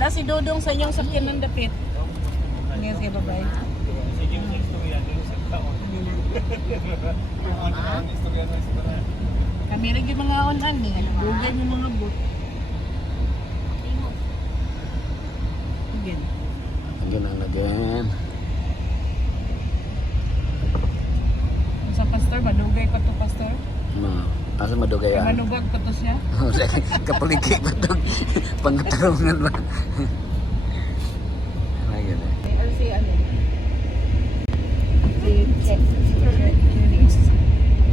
Wala si Dudong sa inyong sakyan ng dapit. Ngayon sige, bye-bye. Sige yung istorya doon sa taon. Kami rin yung mga onan eh. Dugay mo mga boot. Again. Again. Sa pastor, madugay pa to pastor. Asa madugay Kaya yan? manubag pa to siya. Kapaliki ba ito? Pangkatarungan ba? Ay, gano'n. Si ano?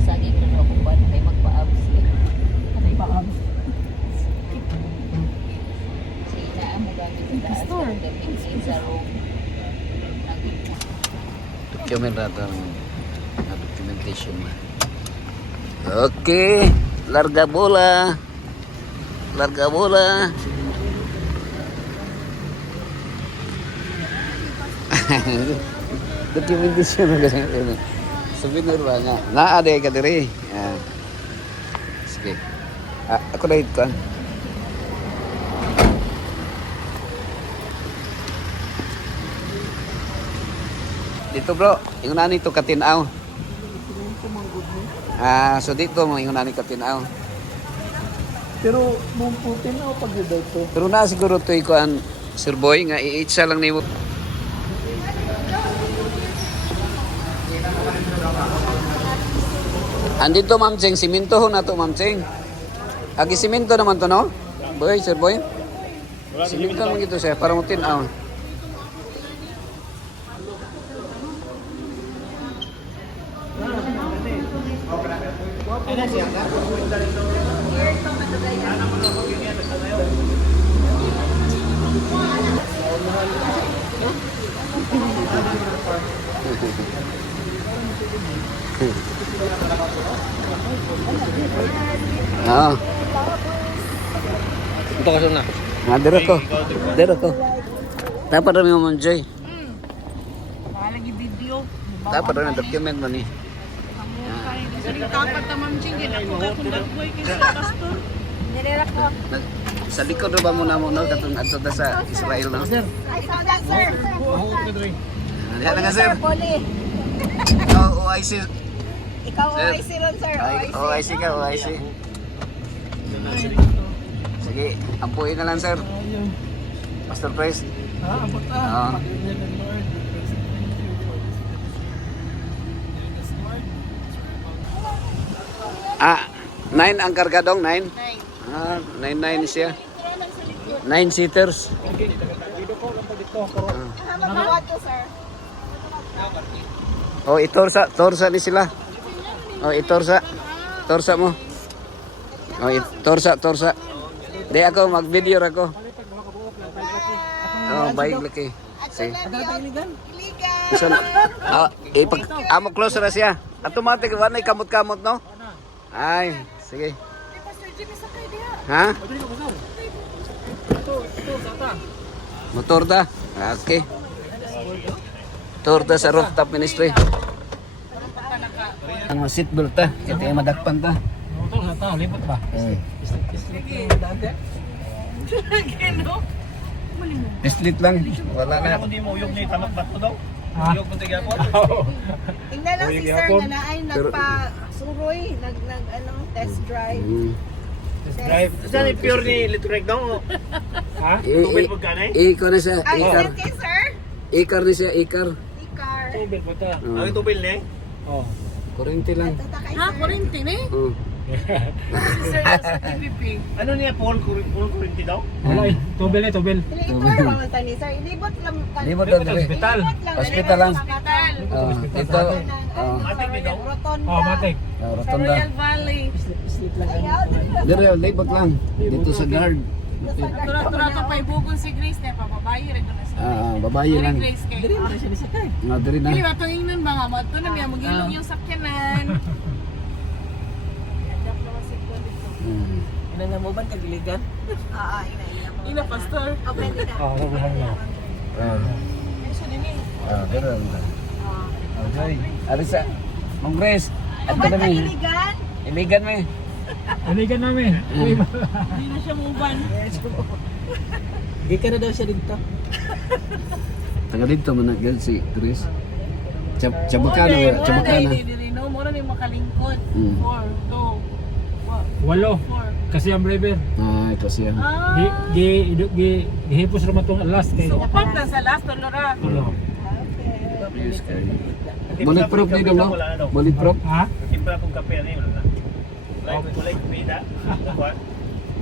Saging na ako ba na magpa-abs. Ano pa-abs? Si Inaan mo gamit sa taas. Pastor. Gamit sa room. Document natin ang documentation mo. Okay, larga bola. Documentation na ganyan. Souvenir ba nga? Naade ka diri. Sige. Ako na ito. Dito bro, yung nani to katinaw. So dito mo yung nani katinaw. Pero nung Putin o pag to? Pero na siguro to ikuan Sir Boy nga i-itsa lang nimo. Andito Ma'am Cheng, siminto ho na to Ma'am Cheng. Agi siminto naman to no? Boy, Sir Boy. Siminto naman ito siya para mo tinaw. Oo. Ito ka na. Dero ko. Dapat rin mo Joy. Lagi video. Dapat rin document mo ni. Kasi tapat na Ma'am Ching, ako ka kung nagboy kayo sa pastor. Nilera ko. Sa likod ro ba mo na mo no katong adto ta sa Israel no? Sir. Ay, sir. Diha na nga sir. Poli. OIC. Ikaw Sir. OIC ron, sir. OIC ka, OIC. Sige, ampuin na lang sir. Pastor Price. Abot Oo. Ah, 9 ang kargadong, 9? Ah, 9 siya. 9 seaters. Magkawat ko, sir. Oh, torsa ni sila. Oh, torsa mo. Oh, torsa. Di ako mag-video ako. Oh, baik laki. Si. Isa na. Amo close na siya. Automatic wala kamot-kamot no? Ay, sige. Ha? Motor da. Okay. Motor da sa rooftop ministry. Ang seatbelt ta, kaya madakpan ta. Motor na ta, lipat ba? Dislit lang. Wala na. Kung di mo uyog ni tamak bato daw. Uyog mo tiga po. Tingnan lang si sir na ay nagpa-suroy, test drive. Drive. Saan yung pure ni electronic daw? Ha? Tubig magkanay? Iko na siya, Ay, ikar. sir, sir? Ikar ni siya, ikar. Ikar. Tubig ba ta? Oh. Ang tubig ni? Oo. Kurente lang. Ha, kurinti ni? Oh. Sir, sa TVP. Ano niya? Paul Corinti daw? Wala eh, tubel eh, tubel. Ito naman tani, sir. Ilibot lang. Libot daw dali. Hospital. Hospital lang. Hospital. Oh, ito. Oh, Matik ni daw? Rotonda. Oh, matik. Sa rotonda. Royal Valley. Ayaw, libot lang. Dito sa guard. Tura-tura to pa ibugon si Grace na pababayi rin doon sa. Babae lang. Grace kay. Dili mo na siya nisakay. Diri na. Dili ba itong ingnan ba nga mo? Ito na miya, mag-ilong yung sakyanan. Hmm. Ina mo ba kagiligan? Ina, pastor. Okay, din na. Oh, naglahan na. Dito. Joy. Arisa. Mong Grace. At ka kami. Iligan mo. Aligan namin. Hindi na siya muban. Hindi ka na daw siya dito. Taga dito man na girl si Chris. Chabacana, Chabacana. Mura na yung makalingkod. Mm. 4, 2, Walo. 4. Kasi ang driver. Ay, kasi yan. Gihipos naman itong last kay. So, upat na sa last, Lora. Ano? Yes, kayo. Bulletproof ni dong, no? Bulletproof. Ha? Timpla pong kape na yun. Wala yung bida. Dapat.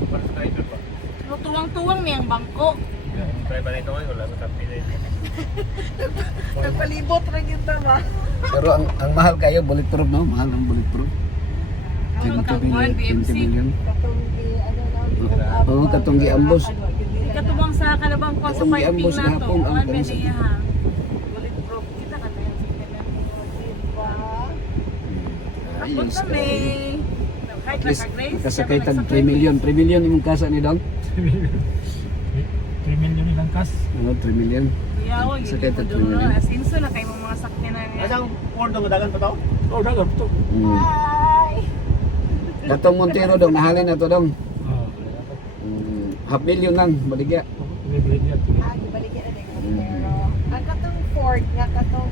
Para sa driver pa. No, tuwang-tuwang niyang bangko. Try ba na ito ngayon? Wala sa kape na yun. Nagpalibot rin yung tama. Pero ang mahal kayo, bulletproof, no? Mahal ang bulletproof. 20 million, 20 million. Oo, katong giambos. Katubang sa kalabang ko sa Katong piping giambos na to. gahapon ang Ang ganisa. beniya ha. Bulletproof. Kita ka na yan. Ayos Punta ka. may. Kahit At least, naka-grace. kasakay tag 3 million. 3 million imong kasa ni Dong? 3 million ilang kas. Ano, 3 million. Yawag, Sakay hindi tag ko 3 doon million. na. Sinso na kayo mga sakyan na niya. Asang Ford ang dagan pa tao? Oh, dagat ito. Mm. Katong Montero Dong, nahalin na to Dong. Oh. Half million lang, baligya. Bibili niya. Gibaligyan na din ko. Pero, ang katong Ford, nga katong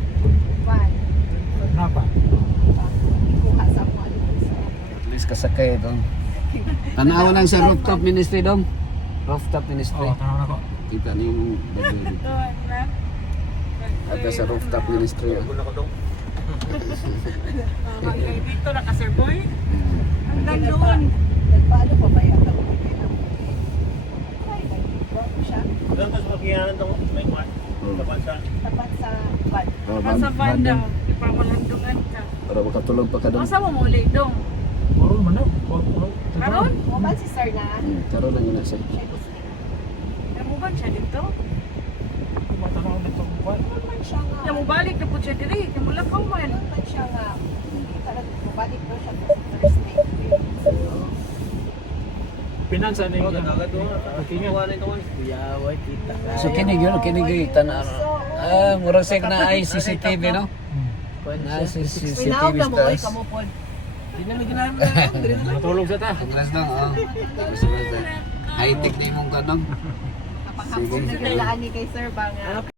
van, Napa? ikuha sa mga sa At least kasakay ito. Tanawan lang sa rooftop ministry Dong. Rooftop ministry. Oh, tanaw na ko. Kita niyo yung baby. At sa rooftop ministry. Guna ko dong. Hanggang dito na ka, Sir Boy. Hanggang doon. nagpaano pa ba yata ko ay, nag-drop siya Doon pa sa pakiyanan itong may kwan. Tapat sa tapat sa van. Oh, Nasa van daw. Di pa malandungan ka. Para makatulog pa ka Dong. Asa mo muli dong? Puro man no. Puro. Karon? O ba si sir na? Karoon lang yun na siya. Siya gusto. Namuban siya dito? Matanaw na itong kwan. Naman siya nga. Namubalik na po siya diri. Namulakaw man. Naman siya nga. Talagang bumalik ko siya sa Thursday. Pinansa na yung dagat doon. Pakingan. Kuha na ito ngayon. Kuyaway kita. So kinig yun, kinig yun. Tanaan. Murang sek na ay CCTV, no? Na CCTV Pinawag ka mo, ay stars. kamupod. Hindi na ginamit na. Matulog sa ta. Congrats Dong, oh. High-tech na yung mong kanong. Kapag hapon na kailangan ni kay sir ba nga.